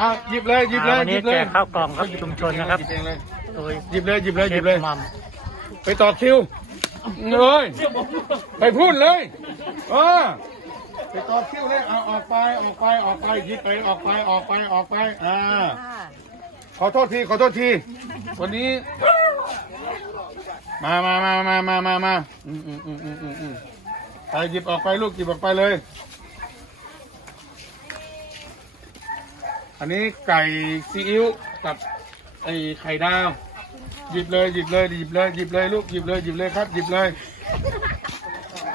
อะหยิบเลยหยิบเลยอ่าวันหยินี้บเลแจยกข้าวกล่องครับชุมชนนะครับ หยิบเองเลยโดยหยิบเลยหยิบเลยหเชยิฟบเลย มัมไปต่อคิวเลยไปพูดเลยเออไปต่อคิวเลยเอาออกไปออกไปออกไปหยิบไปออกไปออกไปออกไปอ่าขอโทษทีขอโทษทีวันนี้ มามามามามามามาอืมอืมอืมอืมอืมอืมไปหยิบออกไปลูกหยิบออกไปเลย อันนี้ไก่ซีอิ๊วกับไอ้ไข่ดาว หยิบเลยหยิบเลยหยิบเลยหยิบเลยลูกหยิบเลยหยิบเลยครับหยิบเลย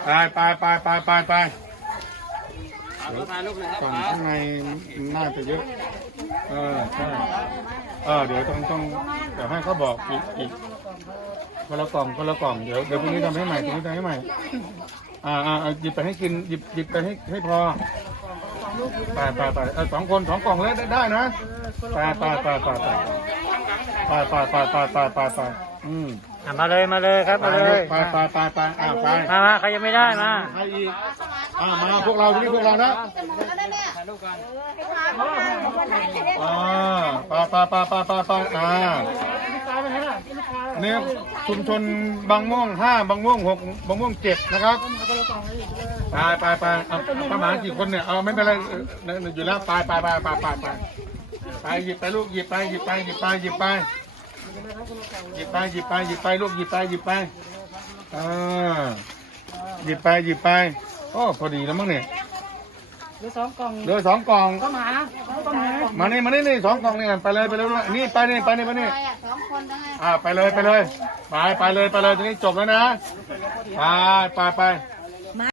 ไปไปไปไปไปไปกล่องข้างในน่าจะเยอะ เออใช่เออเดี๋ยวต้องต้องเดี๋ยวให้เขาบอกอีกอีกคนละกล่องคนละกล่องเดี๋ยวเดี๋ยวพรุ่งนี้ทำให้ใหม่พรุ่งนี้ทำให้ใหม่ อ่าอ่าเอาหยิบไปให้กินหยิบหยิบไปให้ให้พอ ไปไปไปเออสองคนสองกล่องเลยได้ได้นะไปไปไปไปไปไปไปไปไปไปไปไปอืมอะมาเลยมาเลยครับไปมาเลยไปไปไปไปอ่าไปมามาใครยังไม่ได้มาใครอีกอ่ามาพวกเราที่พวกเรานะอ่าไปไปไปไปไปไปอ่า เนี่ยชุมชนบางม่วงห้าบางม่วงหกบางม่วงเจ็ดนะครับไปไปไปเอาประมาณกี่คนเนี่ยเอาไม่เป็นไรเอออยู่แล้วไปไปไปไปไปไปไปหยิบไปลูกหยิบไปหยิบไปหยิบไปหยิบไปหยิบไปหยิบไปหยิบไปลูกหยิบไปหยิบไปอ่าหยิบไปหยิบไปโอ้พอดีแล้วมั้งเนี่ยเหลือสองกล่องเหลือสองกล่องก็มาก็ มามานี่มานี่นี่สองกล่องนี่ไปเลยไปเลยนี่ไปนี่ไปนี่ไปนี่สองคนได้อ่าไปเลยไปเลยไปไปเลยไปเลยทีนี้จบแล้วนะไปไปไป